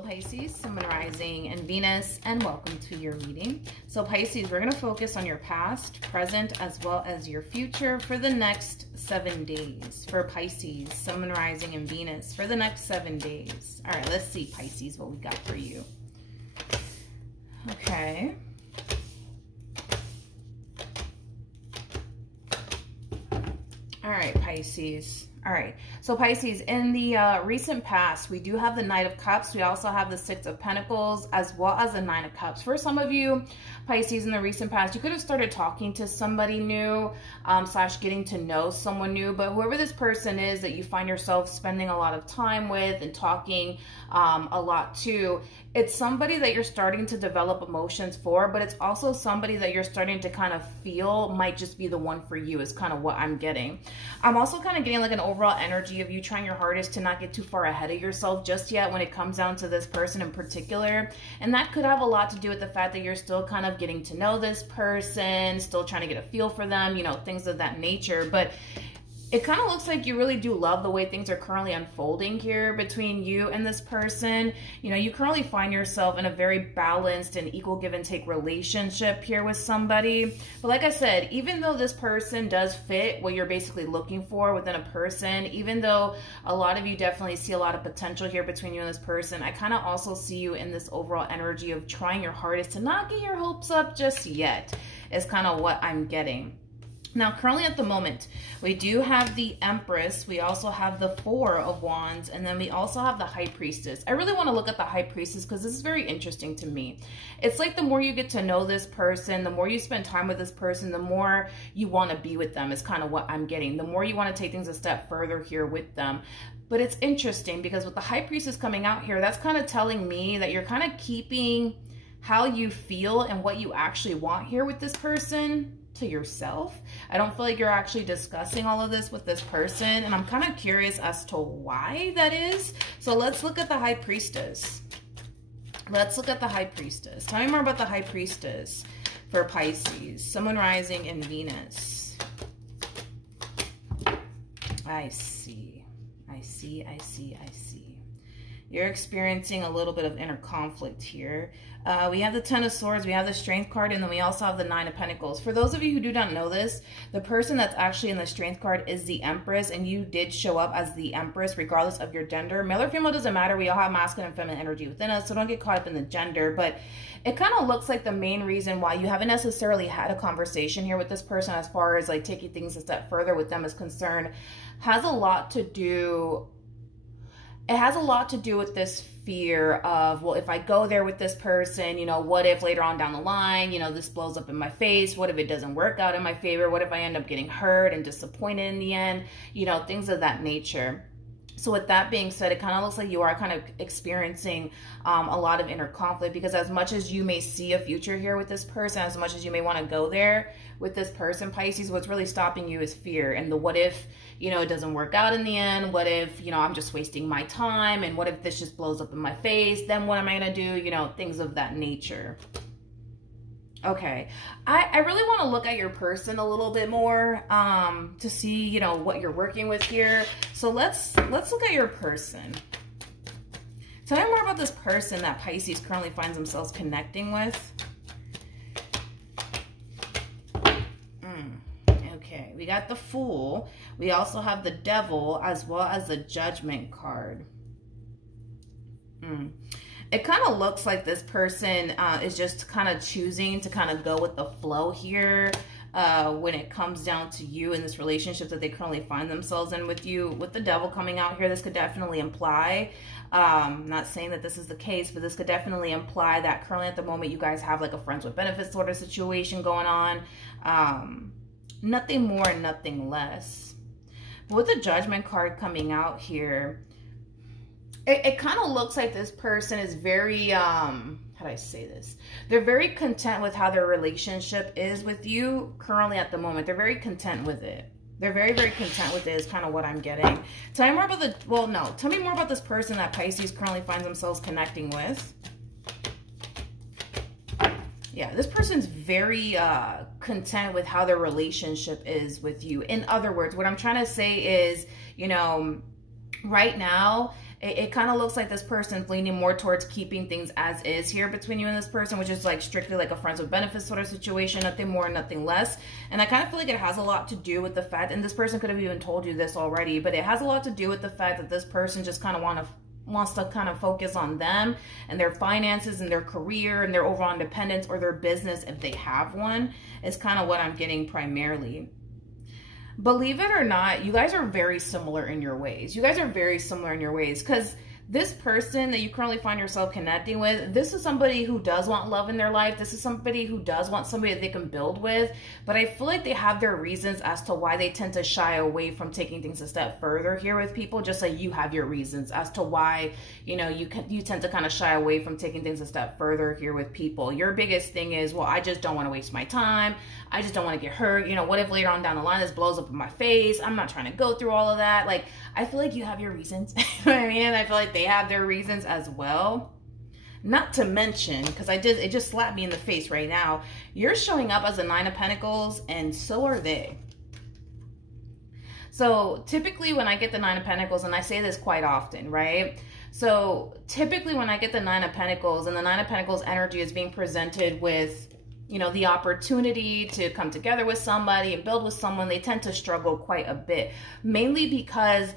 Pisces, Sun, Moon, Rising, and Venus, and welcome to your reading. So Pisces, we're going to focus on your past, present, as well as your future for the next 7 days. For Pisces, Sun, Moon, Rising, and Venus for the next 7 days. All right, let's see, Pisces, what we got for you. Okay. All right, Pisces. All right, so Pisces, in the recent past, we do have the Knight of Cups. We also have the Six of Pentacles, as well as the Nine of Cups. For some of you, Pisces, in the recent past, you could have started talking to somebody new, slash getting to know someone new. But whoever this person is that you find yourself spending a lot of time with and talking a lot to, it's somebody that you're starting to develop emotions for, but it's also somebody that you're starting to kind of feel might just be the one for you, is kind of what I'm getting. I'm also kind of getting like an overall energy of you trying your hardest to not get too far ahead of yourself just yet when it comes down to this person in particular. And that could have a lot to do with the fact that you're still kind of getting to know this person, still trying to get a feel for them, you know, things of that nature. But it kind of looks like you really do love the way things are currently unfolding here between you and this person. You know, you currently find yourself in a very balanced and equal give and take relationship here with somebody. But like I said, even though this person does fit what you're basically looking for within a person, even though a lot of you definitely see a lot of potential here between you and this person, I kind of also see you in this overall energy of trying your hardest to not get your hopes up just yet, is kind of what I'm getting. Now, currently at the moment, we do have the Empress, we also have the Four of Wands, and then we also have the High Priestess. I really want to look at the High Priestess because this is very interesting to me. It's like the more you get to know this person, the more you spend time with this person, the more you want to be with them, is kind of what I'm getting. The more you want to take things a step further here with them. But it's interesting because with the High Priestess coming out here, that's kind of telling me that you're kind of keeping how you feel and what you actually want here with this person to yourself. I don't feel like you're actually discussing all of this with this person, and I'm kind of curious as to why that is. So let's look at the High Priestess. Let's look at the High Priestess. Tell me more about the High Priestess for Pisces, Sun, Moon, Rising, and Venus. I see. You're experiencing a little bit of inner conflict here. We have the Ten of Swords, we have the Strength card, and then we also have the Nine of Pentacles. For those of you who do not know this, the person that's actually in the Strength card is the Empress, and you did show up as the Empress regardless of your gender. Male or female doesn't matter. We all have masculine and feminine energy within us, so don't get caught up in the gender. But it kind of looks like the main reason why you haven't necessarily had a conversation here with this person as far as like taking things a step further with them is concerned has a lot to do... It has a lot to do with this fear of, well, if I go there with this person, you know, what if later on down the line, you know, this blows up in my face? What if it doesn't work out in my favor? What if I end up getting hurt and disappointed in the end? You know, things of that nature. So with that being said, it kind of looks like you are kind of experiencing a lot of inner conflict, because as much as you may see a future here with this person, as much as you may want to go there with this person, Pisces, what's really stopping you is fear. And the what if, you know, it doesn't work out in the end? What if, you know, I'm just wasting my time? And what if this just blows up in my face? Then what am I going to do? You know, things of that nature. Okay, I really want to look at your person a little bit more to see, you know, what you're working with here. So let's look at your person. Tell me more about this person that Pisces currently finds themselves connecting with. Okay, we got the Fool. We also have the Devil as well as the Judgment card. It kind of looks like this person is just kind of choosing to kind of go with the flow here when it comes down to you in this relationship that they currently find themselves in with you. With the Devil coming out here, this could definitely imply, I'm not saying that this is the case, but this could definitely imply that currently at the moment you guys have like a friends with benefits sort of situation going on. Nothing more and nothing less. But with the Judgment card coming out here, it kind of looks like this person is very, how do I say this? They're very content with how their relationship is with you currently at the moment. They're very content with it. They're very, very content with it is kind of what I'm getting. Tell me more about tell me more about this person that Pisces currently finds themselves connecting with. Yeah, this person's very content with how their relationship is with you. In other words, what I'm trying to say is, you know, right now, it kind of looks like this person's leaning more towards keeping things as is here between you and this person, which is like strictly like a friends with benefits sort of situation, nothing more, nothing less. And I kind of feel like it has a lot to do with the fact, and this person could have even told you this already, but it has a lot to do with the fact that this person just kind of wants to kind of focus on them and their finances and their career and their overall independence, or their business if they have one, is kind of what I'm getting primarily. Believe it or not, you guys are very similar in your ways. You guys are very similar in your ways, because this person that you currently find yourself connecting with, this is somebody who does want love in their life. This is somebody who does want somebody that they can build with. But I feel like they have their reasons as to why they tend to shy away from taking things a step further here with people, just like you have your reasons as to why, you know, you tend to kind of shy away from taking things a step further here with people. Your biggest thing is, well, I just don't want to waste my time. I just don't want to get hurt. You know, what if later on down the line this blows up in my face? I'm not trying to go through all of that. Like, I feel like you have your reasons. You know what I mean? I feel like they have their reasons as well. Not to mention, because it just slapped me in the face right now, you're showing up as a 9 of Pentacles, and so are they. So typically when I get the 9 of Pentacles, and I say this quite often, right? So typically when I get the 9 of Pentacles, and the 9 of Pentacles energy is being presented with, you know, the opportunity to come together with somebody and build with someone, they tend to struggle quite a bit. Mainly because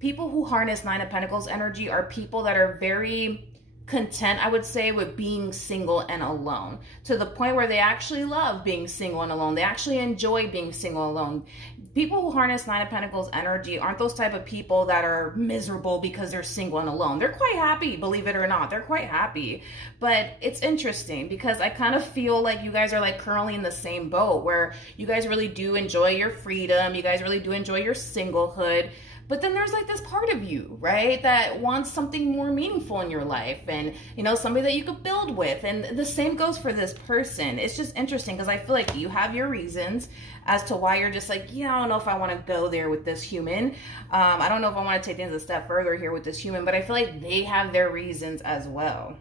people who harness 9 of Pentacles energy are people that are very content, I would say, with being single and alone, to the point where they actually love being single and alone. They actually enjoy being single and alone. People who harness 9 of Pentacles energy aren't those type of people that are miserable because they're single and alone. They're quite happy, believe it or not. They're quite happy. But it's interesting because I kind of feel like you guys are like currently in the same boat, where you guys really do enjoy your freedom. You guys really do enjoy your singlehood. But then there's like this part of you, right, that wants something more meaningful in your life, and, you know, somebody that you could build with. And the same goes for this person. It's just interesting because I feel like you have your reasons as to why you're just like, yeah, I don't know if I want to go there with this human. I don't know if I want to take things a step further here with this human, but I feel like they have their reasons as well.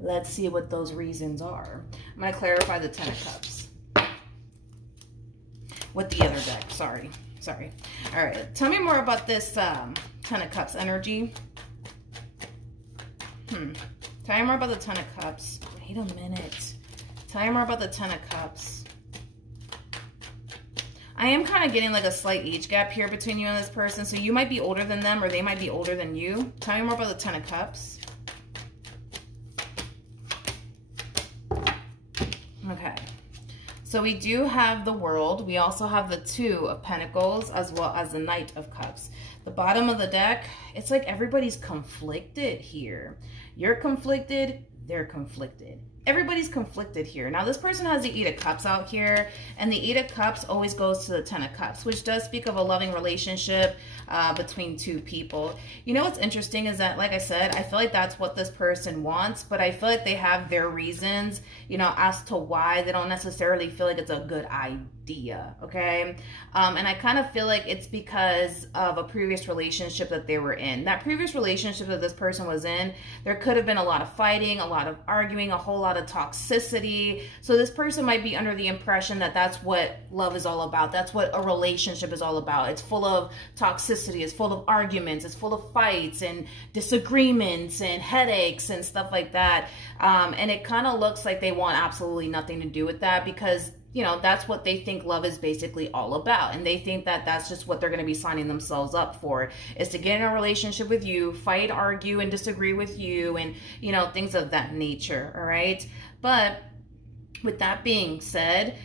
Let's see what those reasons are. I'm going to clarify the 10 of Cups with the other deck. Sorry. All right. Tell me more about this 10 of Cups energy. Tell me more about the 10 of Cups. Wait a minute. Tell me more about the 10 of Cups. I am kind of getting like a slight age gap here between you and this person. So you might be older than them, or they might be older than you. Tell me more about the 10 of Cups. Okay. So we do have the World. We also have the 2 of Pentacles, as well as the Knight of Cups. The bottom of the deck, it's like everybody's conflicted here. You're conflicted, they're conflicted. Everybody's conflicted here. Now, this person has the 8 of Cups out here, and the 8 of Cups always goes to the 10 of Cups, which does speak of a loving relationship between 2 people. You know what's interesting is that, like I said, I feel like that's what this person wants, but I feel like they have their reasons, you know, as to why they don't necessarily feel like it's a good idea, okay? And I kind of feel like it's because of a previous relationship that they were in. That previous relationship that this person was in, there could have been a lot of fighting, a lot of arguing, a whole lot of toxicity. So this person might be under the impression that that's what love is all about. That's what a relationship is all about. It's full of toxicity. It's full of arguments. It's full of fights and disagreements and headaches and stuff like that. And it kind of looks like they want absolutely nothing to do with that, because, you know, that's what they think love is basically all about. And they think that that's just what they're going to be signing themselves up for, is to get in a relationship with you, fight, argue, and disagree with you, and, you know, things of that nature. All right. But with that being said,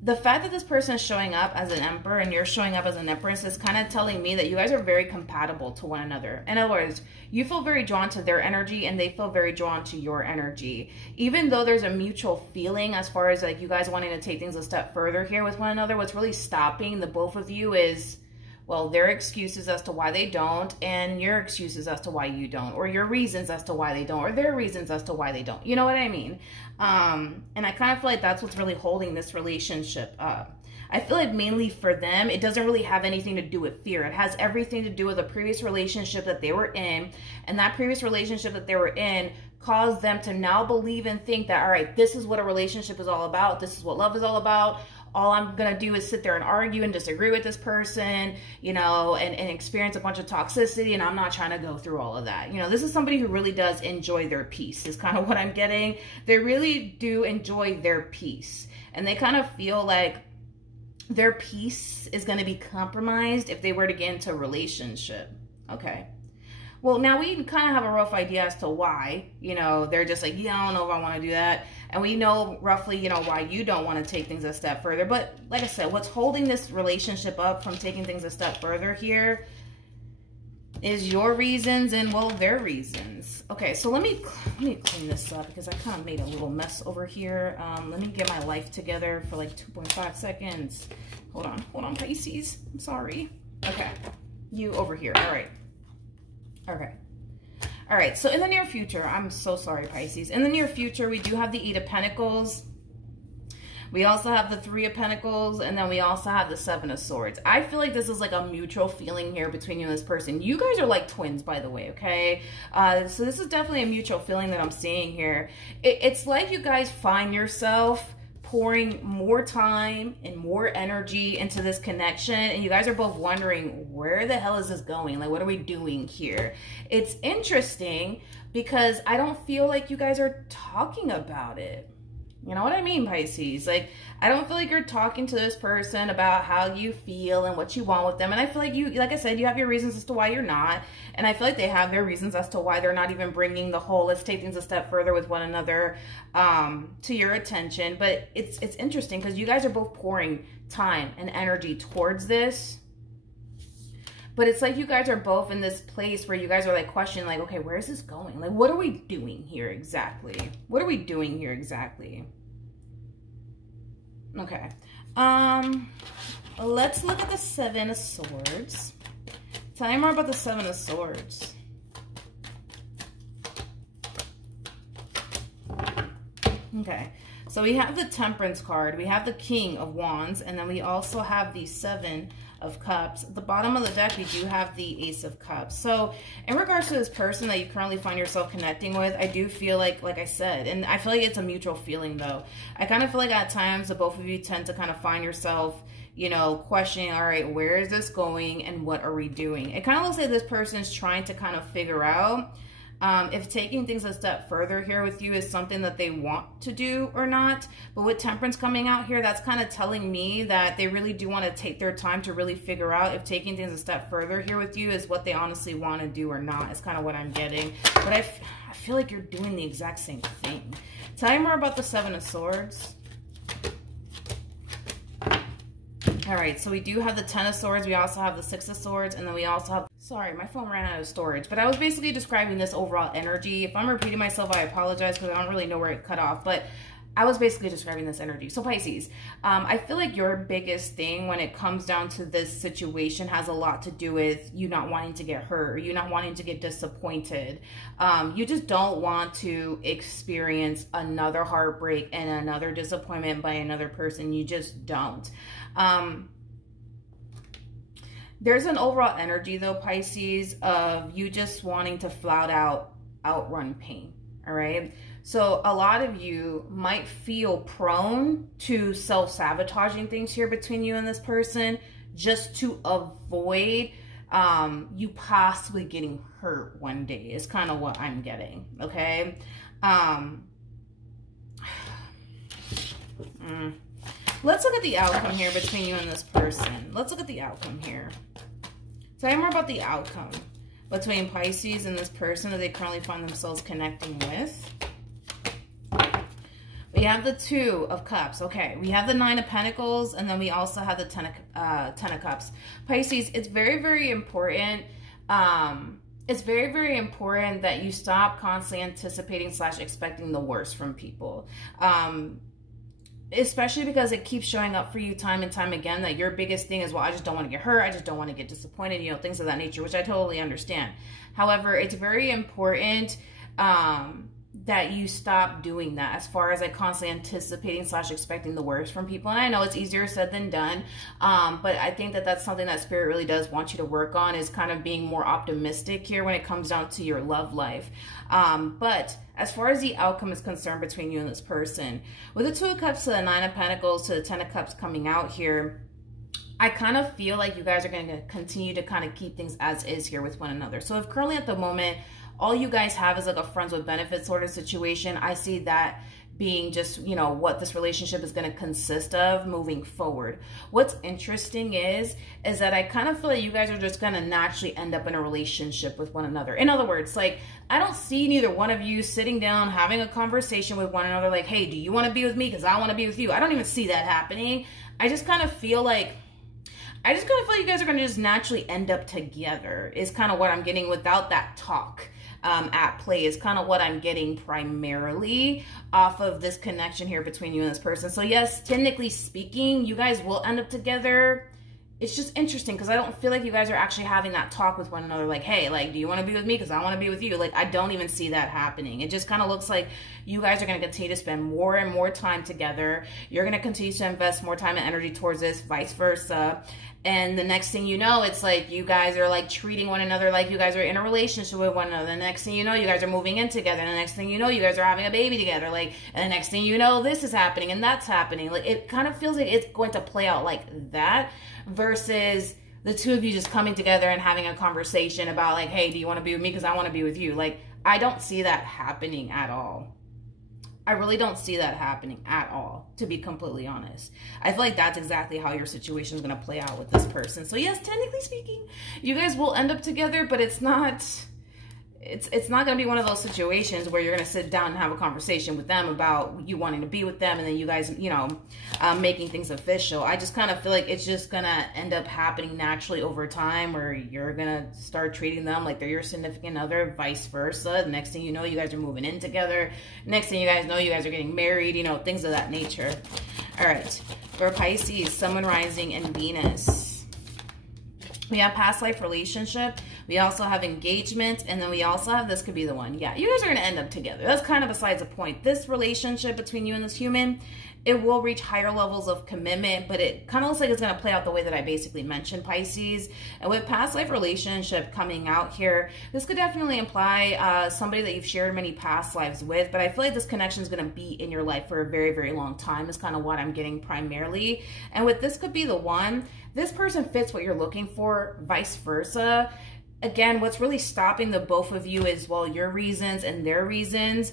the fact that this person is showing up as an Emperor and you're showing up as an Empress is kind of telling me that you guys are very compatible to one another. In other words, you feel very drawn to their energy and they feel very drawn to your energy. Even though there's a mutual feeling as far as like you guys wanting to take things a step further here with one another, what's really stopping the both of you is, well, their excuses as to why they don't, and your excuses as to why you don't, or your reasons as to why they don't, or their reasons as to why they don't. You know what I mean? And I kind of feel like that's what's really holding this relationship up. I feel like mainly for them, it doesn't really have anything to do with fear. It has everything to do with a previous relationship that they were in, and that previous relationship that they were in caused them to now believe and think that, all right, this is what a relationship is all about. This is what love is all about. all I'm going to do is sit there and argue and disagree with this person, you know, and experience a bunch of toxicity, and I'm not trying to go through all of that. You know, this is somebody who really does enjoy their peace is kind of what I'm getting. They really do enjoy their peace, and they kind of feel like their peace is going to be compromised if they were to get into a relationship. Okay. Well, now we kind of have a rough idea as to why, you know, they're just like, yeah, I don't know if I want to do that. And we know roughly, you know, why you don't want to take things a step further. But like I said, what's holding this relationship up from taking things a step further here is your reasons and, well, their reasons. Okay, so let me clean this up because I kind of made a little mess over here. Let me get my life together for like 2.5 seconds. Hold on, Pisces. I'm sorry. Okay, you over here. All right. Okay. All right. So in the near future, I'm so sorry, Pisces. In the near future, we do have the 8 of Pentacles. We also have the 3 of Pentacles, and then we also have the 7 of Swords. I feel like this is like a mutual feeling here between you and this person. You guys are like twins, by the way, okay? So this is definitely a mutual feeling that I'm seeing here. It's like you guys find yourself pouring more time and more energy into this connection, and you guys are both wondering, where the hell is this going? Like, what are we doing here? It's interesting because I don't feel like you guys are talking about it. You know what I mean, Pisces? Like, I don't feel like you're talking to this person about how you feel and what you want with them. And I feel like you, like I said, you have your reasons as to why you're not. And I feel like they have their reasons as to why they're not even bringing the whole, let's take things a step further with one another, to your attention. But it's interesting because you guys are both pouring time and energy towards this. But it's like you guys are both in this place where you guys are like questioning, like, okay, where is this going? Like, what are we doing here exactly? What are we doing here exactly? Okay. Let's look at the 7 of Swords. Tell me more about the 7 of Swords. Okay. So we have the Temperance card. We have the King of Wands. And then we also have the 7 of Cups. At the bottom of the deck, we do have the Ace of Cups. So in regards to this person that you currently find yourself connecting with, I do feel like I said, and I feel like it's a mutual feeling though. I kind of feel like at times the both of you tend to kind of find yourself, you know, questioning, all right, where is this going and what are we doing? It kind of looks like this person is trying to kind of figure out if taking things a step further here with you is something that they want to do or not. But with Temperance coming out here, that's kind of telling me that they really do want to take their time to really figure out if taking things a step further here with you is what they honestly want to do or not. It's kind of what I'm getting. But I feel like you're doing the exact same thing. Tell me more about the 7 of Swords. All right, so we do have the 10 of Swords. We also have the 6 of Swords, and then we also have, sorry, my phone ran out of storage, but I was basically describing this overall energy. If I'm repeating myself, I apologize because I don't really know where it cut off, but I was basically describing this energy. So Pisces, I feel like your biggest thing when it comes down to this situation has a lot to do with you not wanting to get hurt, or you not wanting to get disappointed. You just don't want to experience another heartbreak and another disappointment by another person. You just don't. There's an overall energy though, Pisces, of you just wanting to flat out outrun pain. All right. So a lot of you might feel prone to self-sabotaging things here between you and this person just to avoid you possibly getting hurt one day is kind of what I'm getting. Okay. Let's look at the outcome here between you and this person. Let's look at the outcome here. Tell me more about the outcome between Pisces and this person that they currently find themselves connecting with. We have the 2 of Cups. Okay, we have the 9 of Pentacles, and then we also have the 10 of Cups. Pisces, it's very, very important. It's very, very important that you stop constantly anticipating / expecting the worst from people. Especially because it keeps showing up for you time and time again that your biggest thing is, well, I just don't want to get hurt. I just don't want to get disappointed, you know, things of that nature, which I totally understand. However, it's very important that you stop doing that, as far as like constantly anticipating / expecting the worst from people. And I know it's easier said than done, but I think that that's something that Spirit really does want you to work on, is kind of being more optimistic here when it comes down to your love life. But as far as the outcome is concerned between you and this person, with the 2 of Cups to the 9 of Pentacles to the 10 of Cups coming out here, I kind of feel like you guys are going to continue to kind of keep things as is here with one another. So if currently at the moment, all you guys have is like a friends with benefits sort of situation, I see that being just, you know, what this relationship is going to consist of moving forward. What's interesting is that I kind of feel like you guys are just going to naturally end up in a relationship with one another. In other words, like, I don't see neither one of you sitting down, having a conversation with one another like, hey, do you want to be with me? Because I want to be with you. I don't even see that happening. I just kind of feel like you guys are going to just naturally end up together, is kind of what I'm getting without that talk at play, is kind of what I'm getting primarily off of this connection here between you and this person. So yes, technically speaking, you guys will end up together. It's just interesting because I don't feel like you guys are actually having that talk with one another like, hey, like, do you want to be with me? Because I want to be with you. Like, I don't even see that happening. It just kind of looks like you guys are going to continue to spend more and more time together. You're going to continue to invest more time and energy towards this, vice versa. And the next thing you know, it's like you guys are like treating one another like you guys are in a relationship with one another. The next thing you know, you guys are moving in together. And the next thing you know, you guys are having a baby together. Like, and the next thing you know, this is happening and that's happening. Like, it kind of feels like it's going to play out like that, versus the 2 of you just coming together and having a conversation about like, hey, do you want to be with me? Because I want to be with you. Like, I don't see that happening at all. I really don't see that happening at all, to be completely honest. I feel like that's exactly how your situation is going to play out with this person. So yes, technically speaking, you guys will end up together, but it's not going to be one of those situations where you're going to sit down and have a conversation with them about you wanting to be with them, and then you guys, you know, making things official. I just kind of feel like it's just going to end up happening naturally over time, where you're going to start treating them like they're your significant other, vice versa. The next thing you know, you guys are moving in together. Next thing you guys know, you guys are getting married, you know, things of that nature. All right. For Pisces, Sun, Moon, Rising, and Venus, we have past life relationship. We also have engagement, and then we also have, this could be the one. Yeah, you guys are going to end up together. That's kind of besides the point. This relationship between you and this human, it will reach higher levels of commitment, but it kind of looks like it's going to play out the way that I basically mentioned, Pisces. And with past life relationship coming out here, this could definitely imply somebody that you've shared many past lives with, but I feel like this connection is going to be in your life for a very, very long time, is kind of what I'm getting primarily. And with this could be the one, this person fits what you're looking for, vice versa. Again, what's really stopping the both of you is, well, your reasons and their reasons.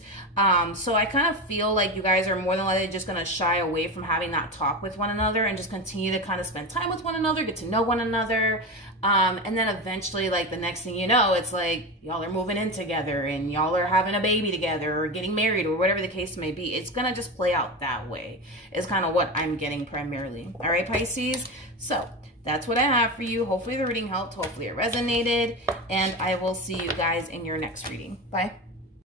So I kind of feel like you guys are more than likely just going to shy away from having that talk with one another and just continue to kind of spend time with one another, get to know one another. And then eventually, like, the next thing you know, it's like y'all are moving in together and y'all are having a baby together or getting married or whatever the case may be. It's going to just play out that way is kind of what I'm getting primarily. All right, Pisces? So that's what I have for you. Hopefully the reading helped. Hopefully it resonated. And I will see you guys in your next reading. Bye.